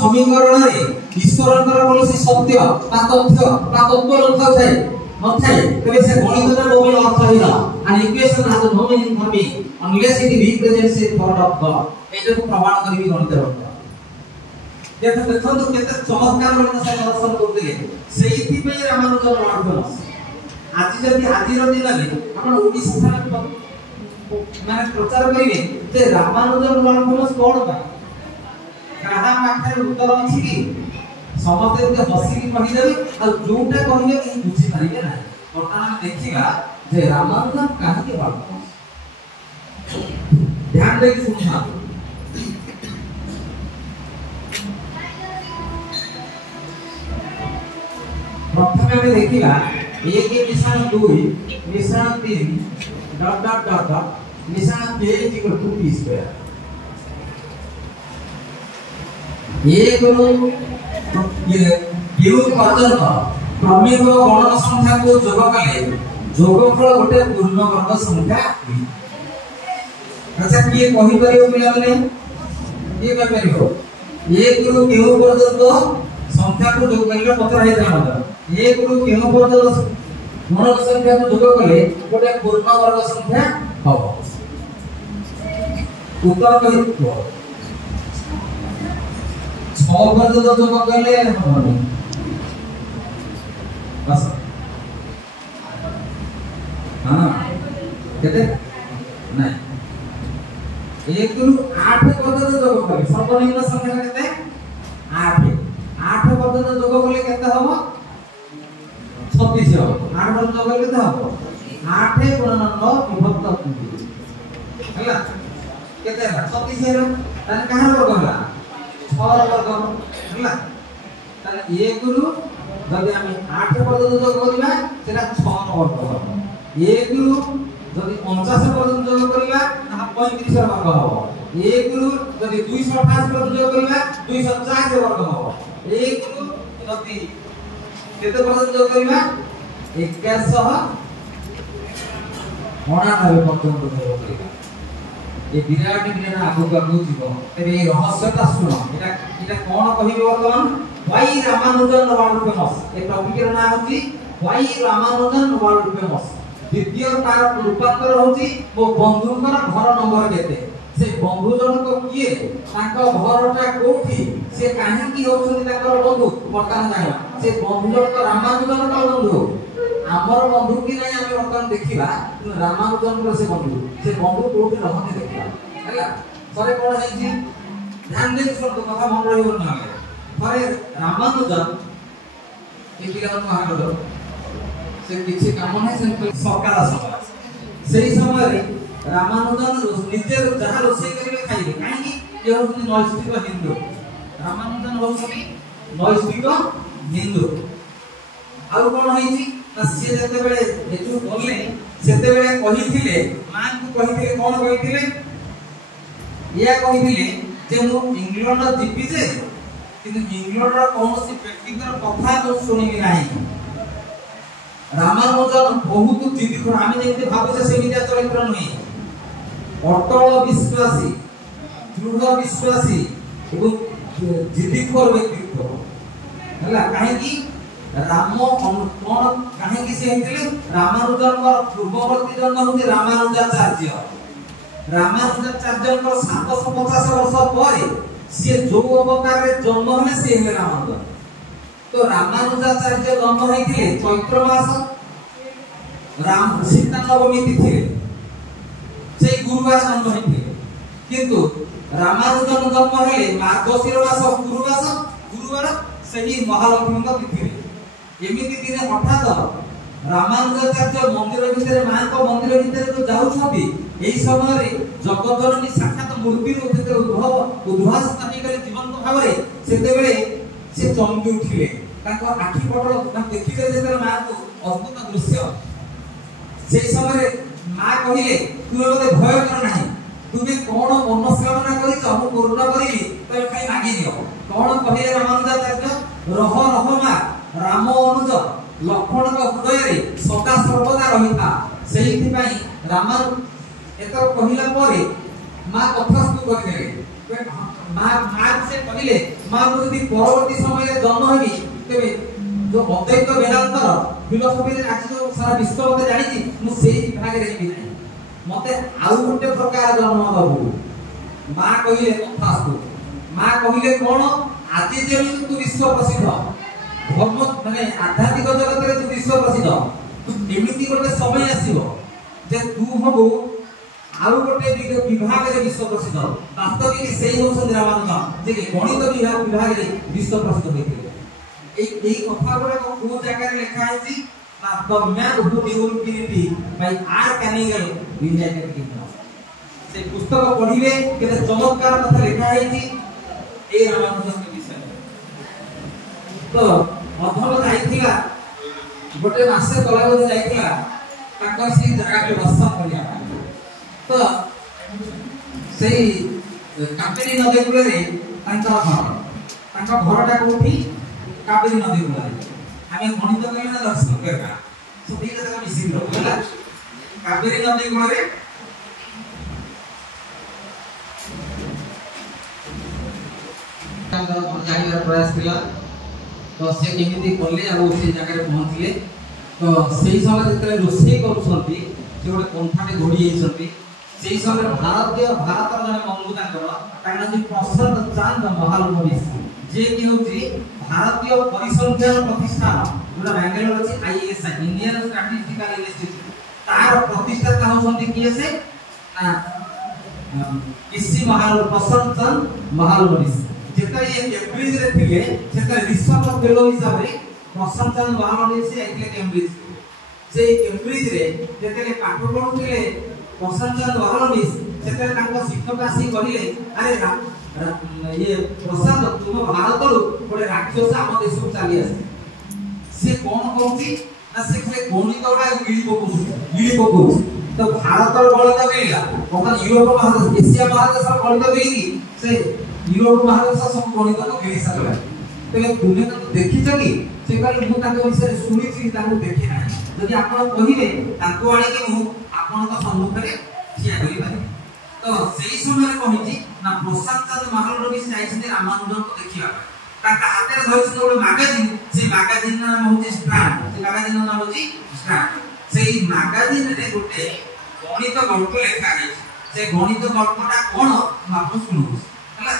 समीकरण रे ईश्वरଙ୍କର कौन सत्य ता तथ्य ता तत्व नथाय तबे से गणित रे मोबाइल अर्थ हिला and equation has no meaning for me unless it represents a thought of God एटा को प्रमाण करबी गणित रे देखो केते चमत्कार गणित से दर्शन करते सेइति पे रामानुजन वर्ड फेमस आज जदि आजिर दिन रे आपण ओडिसा माने प्रचार करिवे जे रामानुजन वर्ड फेमस कोन बा कहा पाखरे उत्तर अछि कि समस्त के हसी की कहि देबे और जोटा कहिए कि बुझी पारिबे ना वर्तमान देखिबा जे रामानुजन कहा के बात ध्यान दे के सुनना प्रथम में देखिबा 1 मिश्रण 2 मिश्रण 3 डॉट डॉट डॉट डॉट मिश्रण k equal to p square ये करो ये केउ पर्यंत क्रमिक गणन संख्या को जोग कले जोगफल गोटे पूर्ण वर्ग संख्या अच्छा किए कहि परियो पिला माने ये कहि परियो ये करो केउ पर्यंत संख्या को जोग कले पत्र है जानो ये करो केउ पर्यंत गणन संख्या को जोग कले गोटे पूर्ण वर्ग संख्या हो उत्तर कहि 6 पर्यंत जोग कले होनी बस हां केते नहीं 1 रु 8 पर्यंत जोग कले सर्वनिम्न संख्या केते 8 पर्यंत जोग कले केते हबो 36 हो 8 पर्यंत जोग कले केते हबो 8 गुणन 9 विभक्त 2 हैला केते है 36 है तान कहां वर्ग होला 6 वर्ग हैला तान 1 रु जदि हम 8 पर्यंत जोग करिबा सेटा 6 वर्ग हो 1 रु जदि 50 पर्यंत जोग करिबा ता 35 वर्ग हो 1 रु जदि 228 पर्यंत जोग करिबा 240 वर्ग हो 1 रु जदि केते पर्यंत जोग करिबा 1199 पर्यंत जोग करिबा ये विराट विराट आगु आगु जीव तेरे ये रहस्यता सुनो एटा कोन कहिबे वर्तमान वाई रामानुजन वर्ल्ड फेमस ए टॉपिक र नाम होची वाई रामानुजन वर्ल्ड फेमस द्वितीय तार रूपांतर होची मो बंधुकर घर नंबर केते से बंधु जन को किए ताको घरटा कोठी से काहे की होछन ताकर बंधु वर्तमान जानिबा से बंधु जन को रामानुजन का बंधु हमर बंधु की नहीं हमें वर्तमान देखिबा रामानुजन को से बंधु कोठी रहते देखिबा हैला सरे कोन है जी ध्यान दे सब कथा मन रहिबो ना सरे रामानुजन ए पिला महागड से किछि काम नै से सकाळ समय सेही समय रे रामानुजन निजे जहा रोसे करिवे खाइबे काहे कि ये होती नैष्ठिक हिंदू रामानुजन होती नैष्ठिक हिंदू आउ कोन होईची से जते बेले एतु बोलले सेते बेले कहिथिले मां को कहिथिले कोन कहिथिले या कहिथिले जे मु इंग्लैंड जीपी जे किंतु इंग्लैंड रा कोनोसी व्यक्तिकर कथा तो सुनिबि नाही रामानुजन बहुत जिद्दी कर आमे जेते भाबुसे से विद्या चरित्र नही अटल विश्वासी दृढ़ विश्वासी एवं जिद्दीखोर व्यक्तित्व हला काहे कि राम कोन काहे कि से हेतिले रामानुजन को पूर्ववर्ती जन्म होती रामानुजाचार्य को 750 वर्ष परे से जो अवतार रे जन्म होले से हे रामानुजन तो रामानुजाचार्य जन्म होइथिले चैत्र मास राम सीता नवमी तिथि से गुरुवार जन्म होइथिले किंतु रामानुजन जन्म हेले मार्गशीर मास गुरुवार सेही महालक्ष्मी को तिथि एमिति दिने हठात रामानुजाचार्य मंदिर भितर मां को मंदिर भितर तो जाउछथि एई समय रे जगतजननी साक्षात मूर्ति भितर उद्भास स्थानी करे जीवन भाव रे सेते बेले से चमकी उठिले ताको आखि पटल देखिले जेते मां को अद्भुत दृश्य से समय रे मां कहिले तू मते भय कर नाही तुमे कोन मनस्कामना करिछ हम पूर्ण करिबी तो खाई मागी दियो कोन कहिले रामानुजाचार्य रह मां राम अनुज लक्ष्मण का हृदय रे सदा सर्वदा रहिता सेहि पई रामन एतो कहिला परे मां कथा सुन करले मां से कहिले मां यदि परवर्ती समय जन्म हेबी तेबे जो अद्वैत वेदांतर फिलोसफी रे आज जो सारा विश्व मते जानि छी मु सेही विभाग रे भी नहीं मते आउ गोटे प्रकार जन्म दबु मां कहिले कथास्तु मां कहिले कोन आज जे तू विश्व प्रसिद्ध धर्म माने आध्यात्मिक जगत रे तू विश्व प्रसिद्ध एमिति गोटे समय आसीबो जे तू हबो आउ गोटे विभाग रे विश्व प्रसिद्ध वास्तविक सेही होसन रामानुजन जे गणित विभाग रे विश्व प्रसिद्ध होइथिले এই কথা গুলো কোন জায়গায় লেখা আছে না the man who knew infinity by R Kanigel United Kingdom সেই পুস্তক পড়িবে কেতে চমৎকার কথা লেখা আছে এই রামানুজনଙ୍କ বিষয়ে তো অধম যাইছিলা গোটে মাসে তলে বলে যাইছিলা তাଙ୍କର সেই জায়গাকে দর্শন করিয়া তো সেই কাবেরী নদী কূଳରେ ତାଙ୍କ ଘରଟା କୋଉଠି कावेरी नदी कूल आम गणित कले ना दर्शन करवा सब जगह मिसिक रहा कावेरी नदी कूल जानवर प्रयास किया तो से केमिति कले आ से जगह पहुंचले तो सही समय जब रोषे करूछंती से गोटे पंथाटे घोड़ी जाइछंती सही समय भारत जने मंगू तांकर जी प्रसाद चांद महालनोबिस जे कि होची भारतीय परिसंख्यान प्रतिष्ठान जोटा बेंगलोर अछि आईएसआई इंडियन स्टैटिस्टिकल इंस्टीट्यूट तार प्रतिष्ठाता होछंती किए से इसी प्रशांत चंद महालनोबिस जेता ये कैम्ब्रिज रे थिले सेता रिसर्च फेलो हिसाब रे प्रशांत चंद महालनोबिस आइले कैम्ब्रिज से कैम्ब्रिज रे जेतेले पाठ पढुथिले प्रशांत चंद महालनोबिस सेते तांको शिक्षक आसी कहिले अरे ये प्रसाद तुम भारत रो गोटे राक्षस आम देश को चली आसे से कोन कहूची ना से खाली गणित उडा गिली पकोछ तो भारत रो गणित गिला ओकन यूरोप महादेश एशिया महादेश रो गणित गिली से यूरोप महादेश सब गणित को गिली सकला तबे तुमे तो देखि छकी से कहले मु ताके विषय सुनि छी ताको देखि ना यदि आपण कहिबे ताको आणी के मु आपण तो सम्मुख रे ठिया करि पारे तो सही समय कहिची ना प्रशांत चंद महालनोबिस जाइछथि रामानुजन को देखिबा ताका हाते रे धरिछ गोटे मैगजीन से मैगजीन नाम होची स्ट्रैंड से मैगजीन नाम होची स्ट्रैंड सेही मैगजीन रे गोटे गणित गल्प लेखा गई से गणित गल्पटा कोन आपण सुनु हला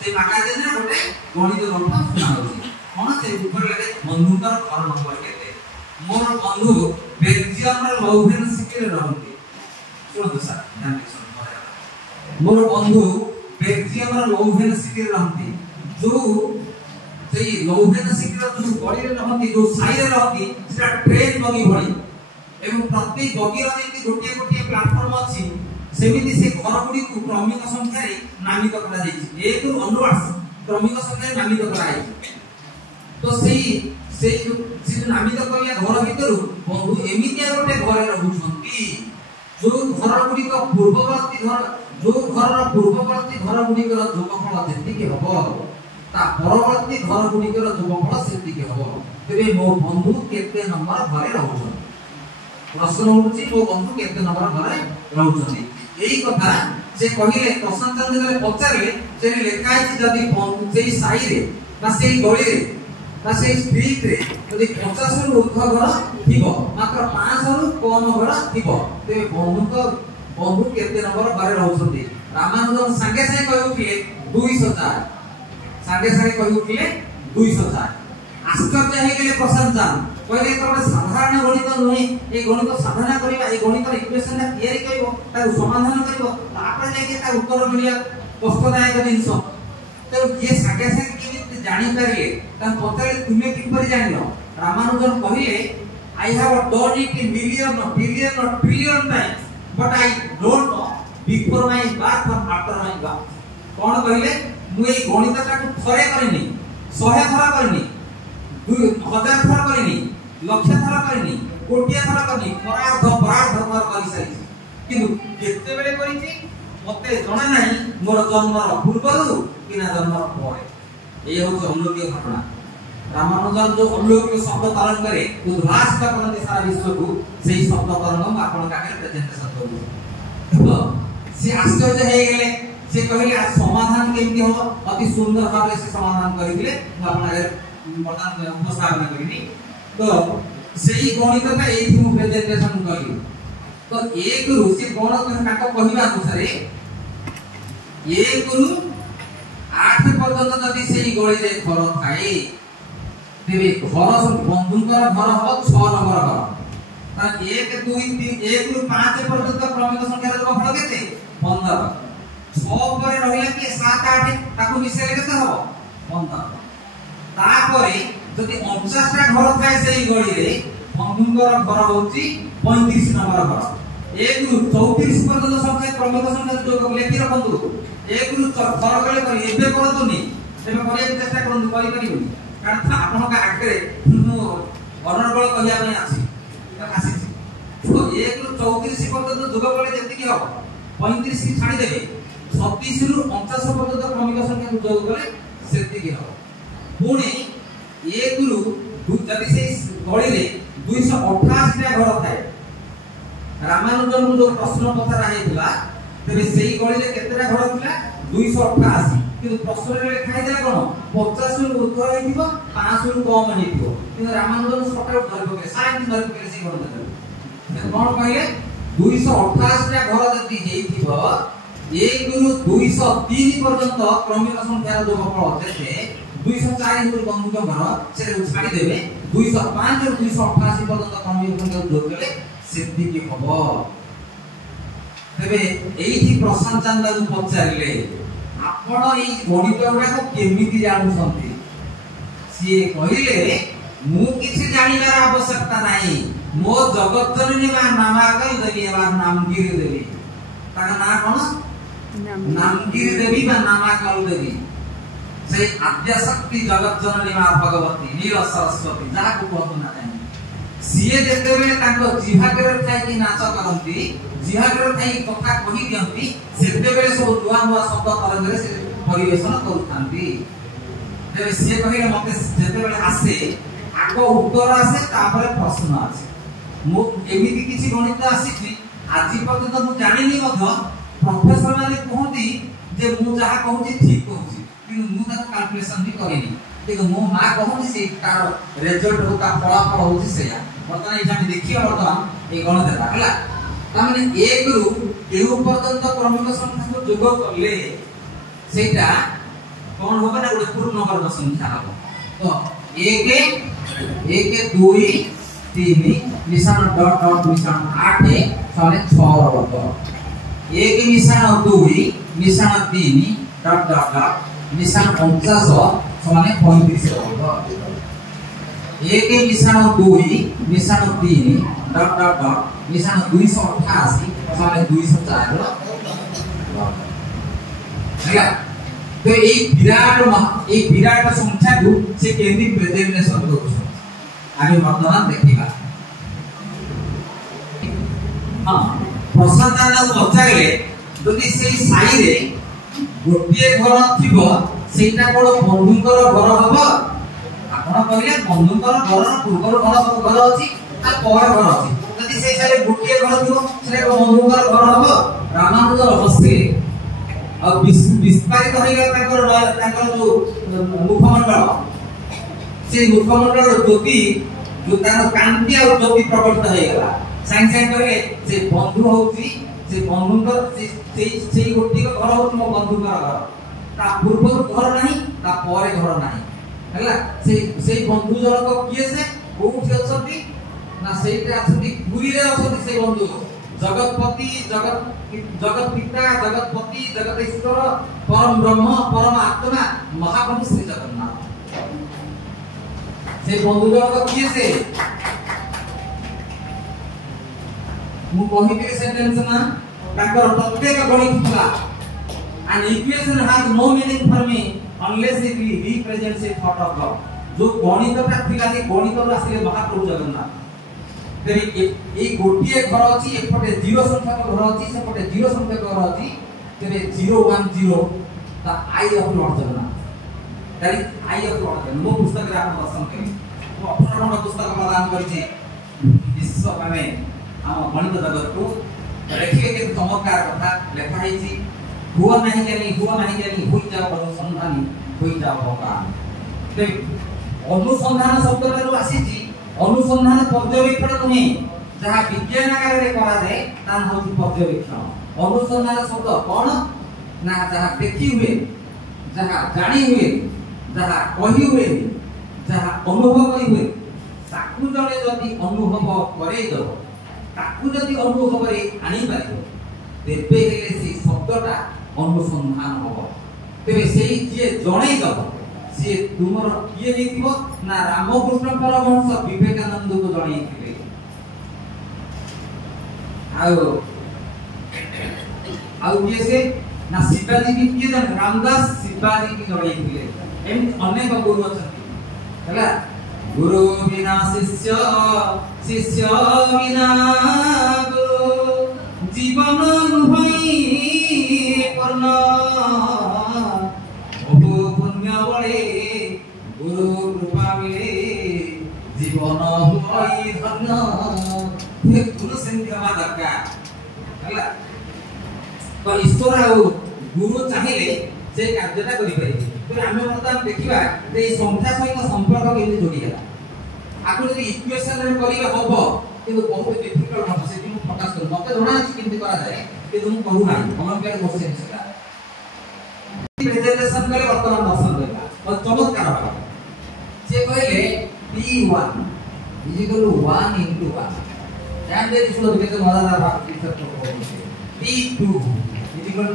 से मैगजीन रे गोटे गणित गल्प सुना होची कोन से ऊपर लगे बंधुकर घर नंबर केते मोर बंधु बेल्जियम रे लौभेन सिटी रे रहंती सुनो सर ध्यान दे मोर बंधु बेल्जियम रो लौभेन सिटी रे रहंती जो सेही लौभेन सिटी रो जो गड़ी रे रहंती जो साई रे रहंती सेटा ट्रेन बगी भली एवं प्रति बगी रो जेति गोटे गोटे प्लेटफॉर्म अछि सेमिति से घर गुडी को क्रमिक संख्या रे नामित करा जायछि एक अनुवर्ष क्रमिक संख्या रे नामित करा जायछि तो से नामित करिया घर भितरु बंधु एमितिया गोटे घर रहउछंती जो घर गुडी को पूर्ववर्ती घर जो घर पूर्ववर्ती घर गुडिकर जोगफल जेतिके हबो ता परवर्ती घर गुडिकर जोगफल सेतिके हबो तेबे मो बंधु केते नंबर घरे रहउछन प्रश्न होउची मो बंधु केते नंबर घरे रहउछन एई कथा से कहिले प्रशांत चंद रे पचारले से लेखाई जदी सेई साई रे बा सेई गली रे बा सेई स्ट्रीट रे जदी 50 रु ऊर्ध्व घर थिबो मात्र 500 रु कम घर थिबो तेबे बंधु केते नंबर घरे रहउछंती रामानुजन संगे संगे कहउथिले 204 संगे संगे कहउथिले 204 आश्चर्य हे गेले प्रशांत चंद कहले तो साधारण गणित नहे ए गणित साधना करिबा ए गणित इक्वेशन ना तयारी करबो ता समाधान करबो तापर जाके ता उत्तर मिलिया कष्टदायक जिंस तो ये संगे संगे कि जानि पारिले ता पताले तुमे किपर जानिलो रामानुजन कहिले I have done it in million billion और trillion times but I don't know before my birth or after my birth कौन कहले मु ए गणितटा को थरे करनी 100 थरा करनी 2000 थरा करनी लक्ष थरा करनी कोटिया थरा करनी परार्ध कर सारी किंतु केते बेले करिछि मते जणा नाही मोर जन्मर पूर्वरु किना जन्मर परे ए हो अमूल्य घटना रामानुजन जो अमूल्य शब्द तारण करे उद्भास करते सारा विश्व को सही शब्द तारण हम आपण काके प्रेजेंटेशन करू से आश्चर्य हे गेले से कहले आज समाधान केमती हो अति सुंदर भाव से समाधान करिले आपन वर्तमान उपस्थापन करिनी तो सेही गणित का एथि मु प्रेजेंटेशन करी तो एक रु से कोन ताको कहिबा अनुसार एक रु 8 पर्यंत जदि सेही गणित रे घर थाए तेबे घर बंधुकर घर हो 6 नंबर घर ता 1 2 3 1 रु 5 पर्यंत क्रमिक संख्या रो घड़ केते 15 6 परे रहिला कि 7 8 ताको मिसेले केते हो 15 तापरे जदि 49 टा घर थाए सेही गणी रे बंधुकर घर होची 35 नंबर घर 1 रु 34 पर्यंत संख्या क्रमिक संख्या जो लेखि रखंतु 1 रु 4 गले करी एबे करतुनी तेबे करिया चेष्टा करंतु करि परिबुनी कारण आपन का आगे अनर्गल कहिया पय आसी आसी तो 1 रु 34 पर्यंत जोग कले जति की हो 35 की छाडी देबे 36 रु 49 पर्यंत क्रमिक संख्या जोग कले सेति की हो पुणी 1 रु जति से गळी रे 288 टा घर थाए रामानुजन को जो प्रश्न पचरा हेतला तबे सेही गळी रे केतेटा घर थिला 288 कि प्रश्न रे लिखा हेतला कोन 50 रु ऊपर हेतिबो 5 रु कम हेतिबो कि रामानुजन सकाळ धरि पके साइन धरि पके से गण देले कोन कहले 288 टा घर जति हेतिबो 1 रु 203 पर्यंत क्रमिक संख्या जो फल जेते 204 रु बंधुक घर से छाडी देबे 205 रु 288 पर्यंत क्रमिक संख्या जोग केले सिद्धि की हबो तबे एही प्रशांत चंद्र को पचारले आपण एई गणित गुडा को केमिति जानु संती सिए कहिले मु किछि जानिबार आवश्यकता नाही मो जगत जननी मा नामाकल देवी बा नामगिरी देवी ताका ना कोन नामगिरी देवी बा नामाकल देवी से आद्य शक्ति जगत जननी मा भगवती नील सरस्वती जाको कहतु ना सीए जेते बेले ताको जिहागरे थाई कि नाच करंती जिहागरे थाई कथा कहि दियंती सेते बेले सब दुआ दुआ शब्द तरंगरे से परिवेशन करथांती जे सीए कहिले मते जेते बेले आसे आको उत्तर आसे तापरे प्रश्न आसे मु एमिति किछि गणित आसी आजि पर्यंत मु जानिनी मध्य प्रोफेसर माने कहंती जे मु जहा कहूची ठीक कहूची कि मु ता कैलकुलेशन भी करिनी देखो मो मां कहूची से तार रिजल्ट होता फलाफल होची सेया वर्तमान एटा हम देखियो वर्तमान ए गण देता हला तामाने 1 रु केहु पर्यंत क्रमिक संख्या को जोग करले सेटा कोन होबा ना गुडे पूर्ण नंबर संख्या हबो तो 1 2 3 निशान डॉट डॉट निशान 8 साले 6 वर्ग 1 निशान 2 निशान 3 डॉट डॉट डॉट निशान 49 साले 35 वर्ग 1 निशान 2 निशान 3 डॉट डॉट डॉट निशान 288 साले 204 हैला तो एक विराट संख्या को से केंद्री प्रेजेंटेशन करू आगे वर्तमान देखिबा हां प्रसादान पचारले जदि सेही साई रे गोटिए घर थिबो सेटा कोन बंधुकर घर हबो आपण कहले बंधुकर घर पूर्वर घर सब घर अछि आ पर घर अछि जदि सेही साई गोटिए घर थिबो से बंधुकर घर हबो रामानुजन हस्ते और विस्तारित हो गया ताकर जो मुखमंडल से मुखमंडल ज्योति जो तार कांति और ज्योति प्रकट हो गया साइंस साइंस करे से बंधु होची से बंधुकर से गोटी का घर होची मो बंधुकर घर ता पूर्व घर नहीं ता परे घर नहीं हला से बंधु जन को किए से कोठी अछती ना सेटे अछती पुरी रे अछती से बंधु जगतपति जगत पिता जगतपति जगत ईश्वर परम ब्रह्म परम आत्मा महाप्रभु श्री जगन्नाथ से बंधु जन किए से मु कहिते सेंटेंस ना ताकर प्रत्येक गणित था an equation has no meaning for me unless it represents a thought of God जो गणित का थिला जे गणित रो आसीले महाप्रभु जगन्नाथ तेरी ए गोटिए घर अछि एपटे 0 संख्या घर अछि सेपटे 0 संख्या घर अछि तेरे 010 ता आई ऑफ लॉर्ड जगन्नाथ तारी आई ऑफ लॉर्ड मो पुस्तक रे आपण दर्शन करी मो 18 नंबर पुस्तक प्रदान करछि विश्व माने हम गणित जगत को देखिए के चमत्कार कथा लेखा है जी हुआ नहीं ज्ञानी हुई जाओ अनुसंधानी हुई जाओ भगवान। अनुसंधान शब्द आसी अनुसंधान पर्यवेक्षण नुहे जहाँ विज्ञान आकार में करा जाए ता नाम होची पर्यवेक्षण। अनुसंधान शब्द कौन ना जहाँ देखी हुए जहाँ जानी हुए जहाँ कही हुए जहाँ अनुभव करी हुए ताकू जने जदि अनुभव करे दो ताकू जदि अनुभव रे आनी पारिबो तेबे हेले से शब्दटा अनुसंधान हो। तेबे सेही जे जणे दो से तुमर किए निथिबो ना रामकृष्ण परमहंस विवेकानंद को जणे थिबे आउ किए से ना शिवाजी की किए जन रामदास शिवाजी की जणे थिले एम अनेक गुरु अछंती हला गुरु बिना शिष्य शिष्य बिना गुरु जीवन नुहई पूर्ण बहु पुण्य बळे गुरु कृपा मिले जीवन हुई धन्य। हे गुरु संध्या दरकार हला तो ईश्वर आ गुरु चाहिए से कार्यटा करि पारे। फिर आमे वर्तमान देखिबा जे संख्या सहित संपर्क केमि जोड़ी गला आकु जदि इक्वेशन रे करिबा हबो किंतु बहुत डिफिकल्ट हबो से कि प्रकाश कर मते जणा अछि केमि करा जाय कि तुम कहू नाही हमन के क्वेश्चन सेटा प्रेजेंटेशन करे वर्तमान दर्शन देबा और चमत्कार हबा से कहले p1 1 into 1 ध्यान दे इसको केते मजादार बात टीचर को कहू p2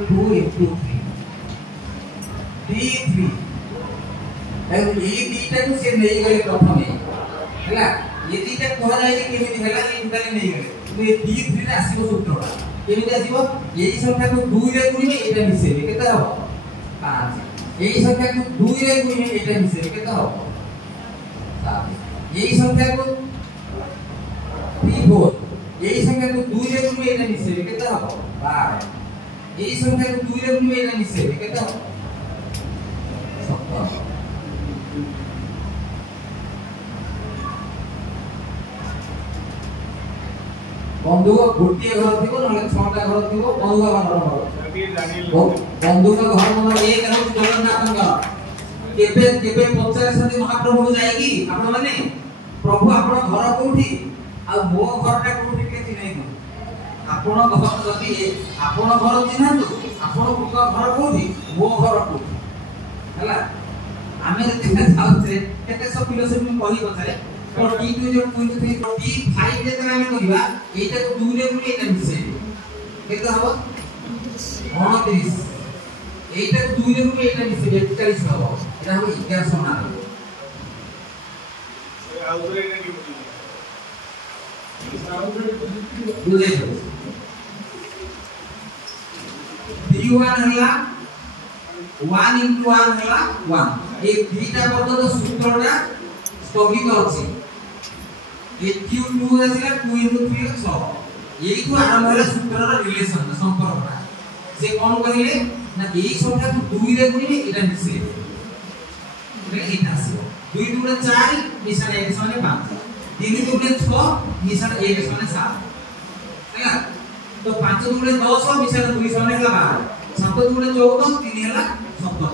2 into 3 d3 एउ ई दीटा को से नहीं गले प्रथम हैला ये दीटा कोहा जाय कि केमिति हैला कि इंटरले नहीं गले तो ये d3 रे आसीबो सूत्रटा केमिति आसीबो एई संख्या को 2 रे गुणिले एटा मिसेबे केते हबो 5 एई संख्या को 2 रे गुणिले एटा मिसेबे केते हबो 7 एई संख्या को p4 एई संख्या को 2 रे गुणिले एटा मिसेबे केते हबो 12 एई संख्या को 2 रे गुणिले एटा मिसेबे केते हबो बंधु गोटे घर थी ना 6टा घर थी बंधु बंधु का घर मन एक है जगन्नाथ केबे केबे पचारे सदी महाप्रभु जाएगी आपण माने प्रभु आपण घर कोठी आ मो घरटा कोठी के चिन्है को आपण घर जति आपण घर चिन्हतु आपण को घर कोठी मो घर कोठी हला आमे जे जाउते केते सब फिलोसफी कहि बचारे तो t2 जो 23 t5 जे आमे करिबा एटा को 2 रे गुणे एटा मिसे केते हबो 29 एटा को 2 रे गुणे एटा मिसे 41 हबो एटा हबो 11 समान हबो आउटरे ने की बुझे d1 हला 1 into 1 हला 1 ए थीटा पद सूत्रटा स्थगित अछि q2 आसिला 2 into 3 6 एई को आरंभ होला सूत्रर रिलेशन संपर्कटा से कोन कहिले ना एई संख्या को 2 रे गुणिले एटा मिसे रे एटा आसीबो 2 2 4 मिशन 1 समान 5 3 2 6 मिशन 1 समान 7 हैला तो 5 2 10 मिशन 2 समान 12 7 2 14 3 ହେଲା 17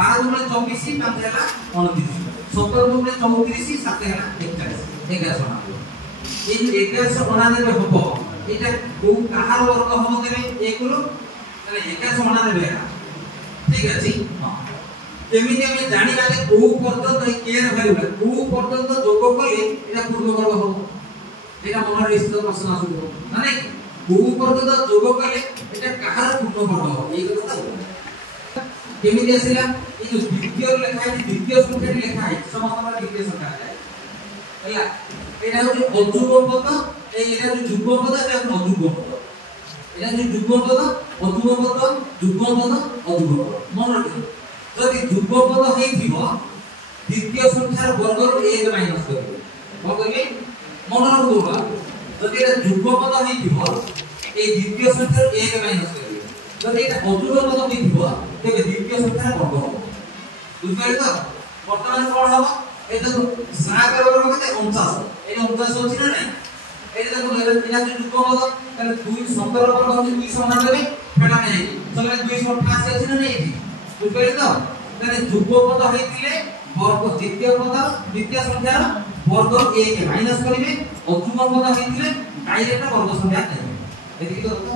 12 2 24 5 ହେଲା 29 17 2 34 7 ହେଲା 41 11 समान এই 11 সমান দেবে হবো এটা কো কাহার বর্গ হবো দেবে এগুলো তাহলে 11 সমান দেবে ঠিক আছে হ্যাঁ কেমিতি আমি জানিবা যে কো পর্যন্ত এই কে এর ভ্যালুটা কো পর্যন্ত যোগ করলে এটা পূর্ণবর্গ হবে এটা মনে নিশ্চিত প্রশ্ন আসবে মানে কো পর্যন্ত যোগ করলে এটা কাহার পূর্ণবর্গ হবে এই কথা কেমিতি আসিলা এই যে দ্বিতীয় লেখা আছে দ্বিতীয় সংখ্যাটি লেখা আছে সমস্ত দ্বিতীয় সংখ্যা हैला एटा होची अजुग पद एटा जो जुग पद एटा अजुग पद एटा जो जुग पद अजुग पद जुग पद अजुग पद मन रखियो जदि जुग पद हेथिबो द्वितीय संख्यार वर्ग रो 1 माइनस करियो को कहले मन रखियो जदि एटा जुग पद हेथिबो ए द्वितीय संख्यार 1 माइनस करियो जदि एटा अजुग पद हेथिबो तेबे द्वितीय संख्यार वर्ग हो बुझिले तो वर्तमान कोन हबो एटा सागर वर्ग कते 49 एटा 49 होची ना नहीं এটা দেখুন এটা যদি যুগ্মপদ তাহলে 2 17 বর্গ হচ্ছে 2 সমান হবে ফেটা নেই তাহলে 288 আছে না নেই বুঝলে তো তাহলে যুগ্মপদ হইতিলে বর্গ দ্বিতীয় সংখ্যার বর্গ a কে মাইনাস করিবে অযুগ্মপদ হইতিলে ডাইরেক্ট বর্গ সংখ্যা নেবে এদিকে তো